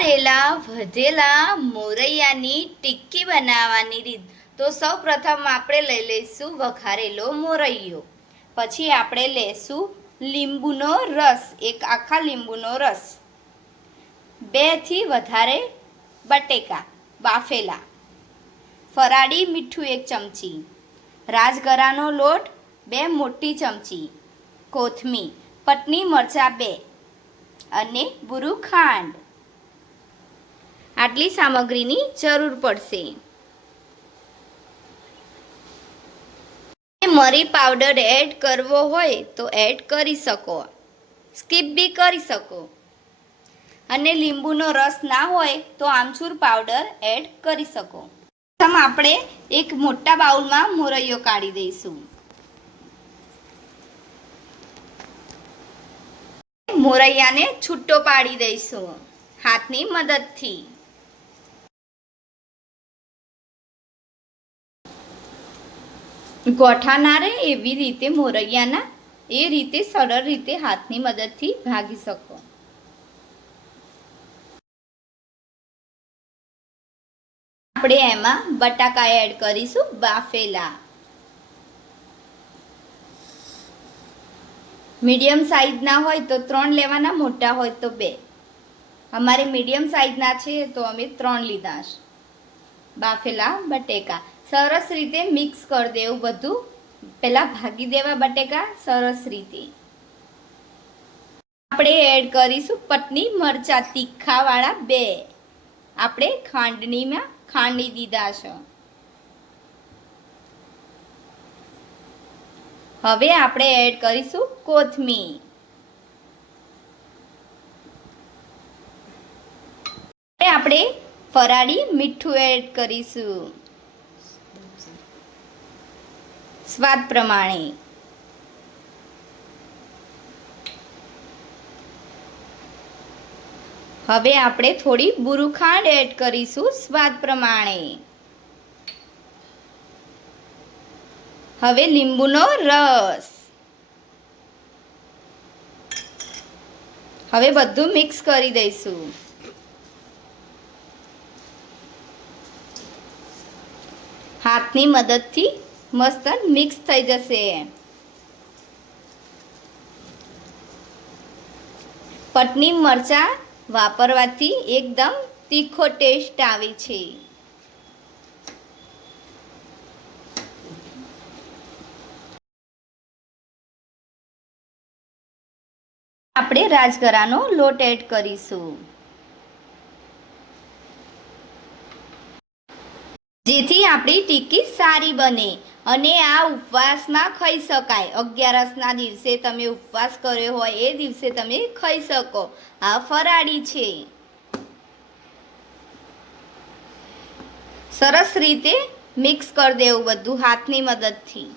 વઘારેલા વધેલા મોરૈયાની ટિક્કી બનાવવાની રીત। તો સૌપ્રથમ આપણે લઈ લઈશું વઘારેલો મોરૈયો, પછી આપણે લેશું લીંબુનો રસ, એક આખા લીંબુનો રસ, 2 થી વધારે બટેકા બાફેલા, ફરાળી મીઠું 1 ચમચી, રાજગરાનો લોટ 2 મોટી ચમચી, કોથમીર, પટની મરચાં 2 અને બુરુ ખાંડ। આટલી સામગ્રીની જરૂર પડશે। મરી પાવડર એડ કરવો હોય તો એડ કરી શકો, સ્કીપ બી કરી શકો, અને લીંબુનો રસ ના હોય તો આમચૂર પાવડર એડ કરી શકો। પ્રથમ આપણે એક મોટા બાઉલમાં મોરૈયો કાઢી દઈશું। મોરૈયાને છૂટો પાડી દઈશું હાથની મદદથી। ગોઠા ના રહે એવી રીતે મોરૈયાના એ રીતે સરળ રીતે હાથની મદદથી ભાગી શકો। આપણે એમાં બટાકા એડ કરીશું બાફેલા। મીડિયમ સાઈઝના હોય તો 3 લેવાના, મોટા હોય તો 2। અમારે મીડિયમ સાઈઝના છે તો અમે 3 લીધા છે। બાફેલા બટેકા સરસ રીતે મિક્સ કરી દેવું બધું, પહેલા ભાગી દેવા બટેકા સરસ રીતે। આપણે એડ કરીશું પટની મરચાં તીખાવાળા 2, આપણે ખાંડણીમાં ખાંડી દીધા છે। હવે આપણે એડ કરીશું કોથમીર, આપણે ફરાળી મીઠું એડ કરીશું સ્વાદ પ્રમાણે। હવે આપણે થોડી બુરુ ખાંડ એડ કરીશું સ્વાદ પ્રમાણે। હવે લીંબુનો રસ, હવે બધું મિક્સ કરી દઈશું। હાથની મદદથી મસ્ત મિક્સ થઈ જશે। પટની મરચાં વાપરવાથી એકદમ તીખો ટેસ્ટ આવે છે। આપણે રાજગરાનો લોટ એડ કરીશું, જેથી આપણી ટિક્કી સારી બને અને આ ઉપવાસમાં ખાઈ શકાય। 11સના દિવસે તમે ઉપવાસ કર્યો હોય એ દિવસે તમે ખાઈ શકો। આ ફરાળી છે। સરસ રીતે મિક્સ કરી દેવું બધું હાથની મદદથી।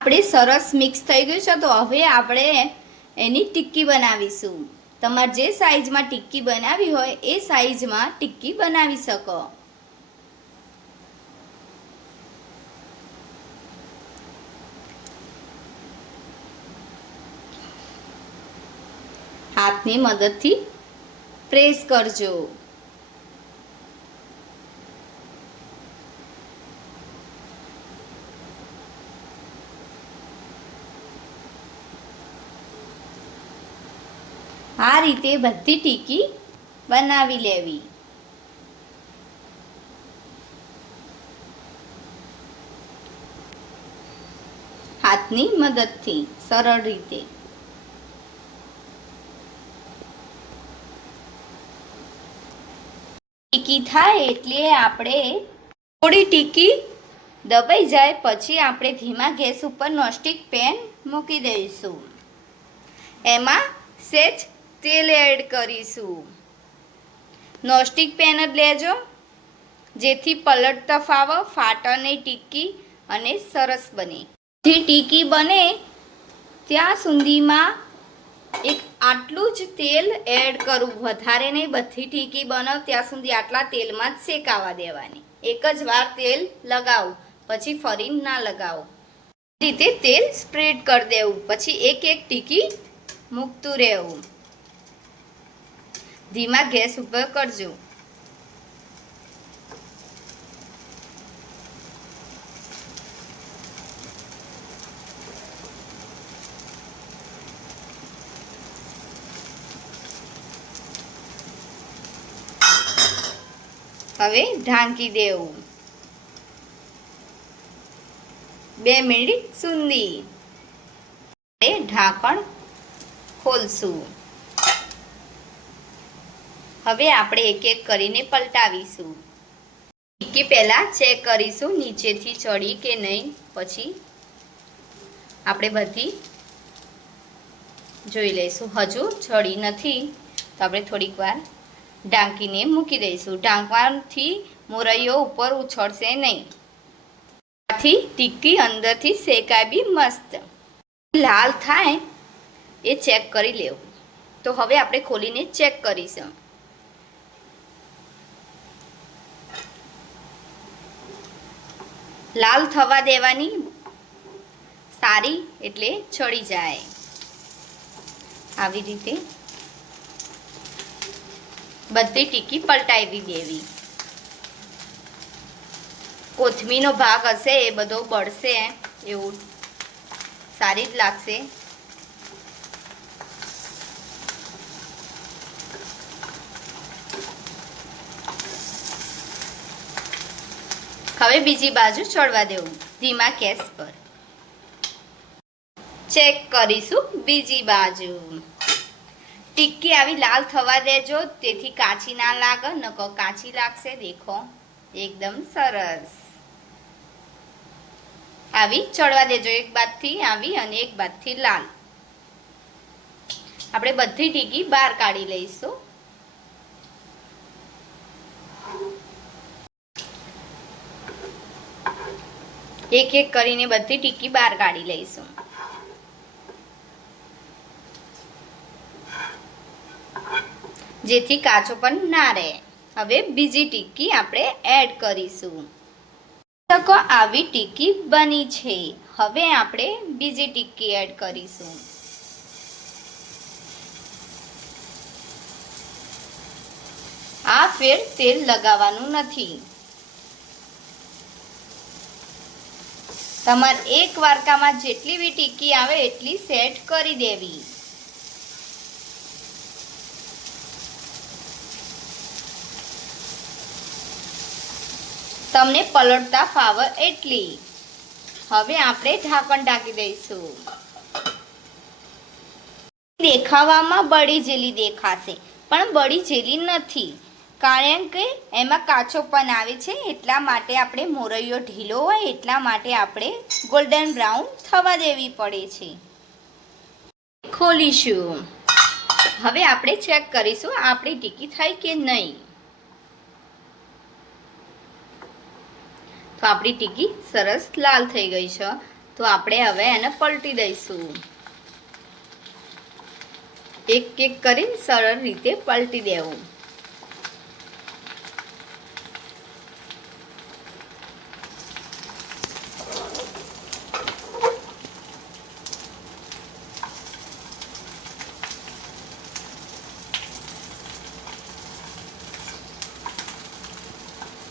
આપણે સરસ મિક્સ થઈ ગયું છે, તો હવે આપણે એની ટિક્કી બનાવીશું। તમારે જે સાઈઝમાં ટિક્કી બનાવી હોય એ સાઈઝમાં ટિક્કી બનાવી શકો। હાથની મદદથી પ્રેસ કરજો। આ રીતે બધી ટિક્કી બનાવી લેવી। હાથની મદદથી સરળ રીતે। ટિક્કી થાય એટલે આપણે થોડી ટિક્કી દબાઈ જાય પછી આપણે ધીમા ગેસ ઉપર નોનસ્ટિક પેન મૂકી દઈશું। એમાં સહેજ તેલ એડ કરીશું। નોનસ્ટિક પેન જ લેજો, જેથી પલટતા ફાવે, ફાટે નહીં ટિક્કી અને સરસ બને। જે ટિક્કી બને ત્યાં સુધીમાં એક આટલું જ તેલ એડ કરવું, વધારે નહીં। બધી ટિક્કી બનાવ ત્યાં સુધી આટલા તેલમાં જ શેકાવા દેવાની। એક જ વાર તેલ લગાવો, પછી ફરી ના લગાવો। રીતે તેલ સ્પ્રેડ કરી દેવું, પછી એક એક ટિક્કી મૂકતું રહેવું। ધીમા ગેસ ઉપર કરજો. હવે ઢાંકી દેવું. 2 મિનિટ સુધી ઢાંકણ ખોલશું. હવે આપણે એક એક કરીને પલટાવીશું. ટિક્કી પહેલા ચેક કરીશું નીચેથી ચડી કે નહીં. પછી આપણે બધી જોઈ લઈશું. હજુ ચડી નથી તો આપણે થોડીક વાર ઢાંકીને મૂકી દઈશું. ઢાંકવાથી મોરૈયો ઉપર ઉછળશે નહીં. આથી ટિક્કી અંદરથી શેકાય બી મસ્ત. લાલ થાય એ ચેક કરી લેવું. તો હવે આપણે ખોલીને ચેક કરીશું. લાલ થવા દેવાની, સારી એટલે ચડી જાય. આવી રીતે બધી ટિક્કી પલટાવી દેવી. કોથમીરનો ભાગ હશે એ બધો બળશે, એવું સારી જ લાગશે. હવે બીજી બાજુ ચડવા દેવું ધીમા ગેસ પર. ચેક કરીશું બીજી બાજુ. ટિક્કી આવી લાલ થવા દેજો, તેથી કાચી ના લાગે, નકર કાચી લાગશે. દેખો એકદમ સરસ આવી ચડવા દેજો. એક બાજુથી આવી અને એક બાજુથી લાલ. આપણે બધી ટિક્કી બહાર કાઢી લઈશું. એક એક કરીને બધી ટિક્કી બહાર કાઢી લઈશું. જેથી કાચો પણ ના રહે. હવે બીજી ટિક્કી આપણે એડ કરીશું. આવી ટિક્કી બની છે. હવે આપણે બીજી ટિક્કી એડ કરીશું. આ ફેર તેલ લગાવવાનું નથી. તમારે એક વાડકામાં જેટલી બી ટિક્કી આવે એટલી સેટ કરી દેવી. તમને પલળતા ફાવે એટલી. હવે આપણે ઢાંકણ ઢાંકી દઈશું. દેખાવામાં બળી જેલી દેખાશે, પણ બળી જેલી નથી, કારણ કે એમાં કાચો પણ આવે છે. એટલા માટે આપણે મોરૈયો ઢીલો હોય એટલા માટે આપણે ગોલ્ડન બ્રાઉન થવા દેવી પડે છે. ખોલીશું. હવે આપણે ચેક કરીશું આપણી ટિક્કી થઈ કે નહીં. તો આપણી ટિક્કી સરસ લાલ થઈ ગઈ છે. તો આપણે હવે એને પલટી દઈશું. એક એક કરીને સરળ રીતે પલટી દેવું.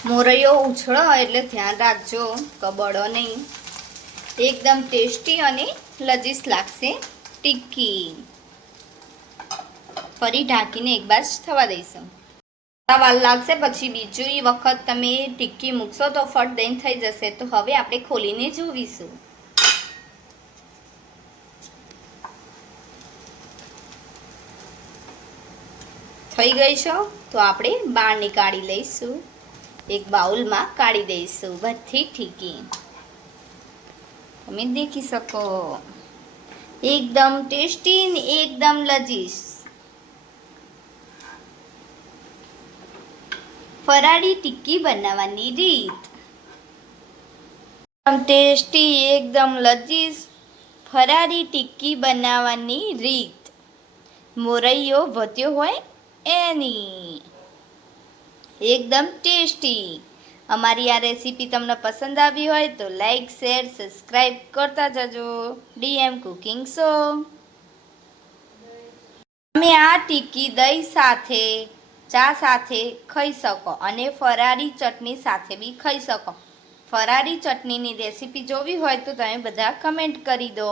મોરૈયો ઉછળો એટલે ધ્યાન રાખજો કે બળો નહીં. એકદમ ટેસ્ટી અને લજીસ લાગશે ટિક્કી. ફરી ઢાંકીને એક બાજુ થવા દઈશું. વાર લાગશે, પછી બીજી વખત તમે ટિક્કી મૂકશો તો ફટ દઈને થઈ જશે. તો હવે આપણે ખોલીને જોઈશું. થઈ ગઈ છે તો આપણે બહાર નીકાળી લઈશું. એક બાઉલમાં કાઢી દઈશું બધી ટિક્કી. તમે દેખી શકો એકદમ ટેસ્ટી ને એકદમ લજીસ. ફરાળી ટિક્કી બનાવવાની રીત. એકદમ ટેસ્ટી એકદમ લજીસ ફરાળી ટિક્કી બનાવવાની રીત. મોરૈયો વધ્યો હોય એની. એકદમ ટેસ્ટી. અમારી આ રેસીપી તમને પસંદ આવી હોય તો લાઈક શેર સબસ્ક્રાઈબ કરતા જજો. DM cooking show. અમે આ ટિક્કી દહીં સાથે ચા સાથે ખાઈ શકો અને ફરારી ચટણી સાથે બી ખાઈ શકો. ફરારી ચટણીની રેસીપી જોવી હોય તો તમે બધા કમેન્ટ કરી દો.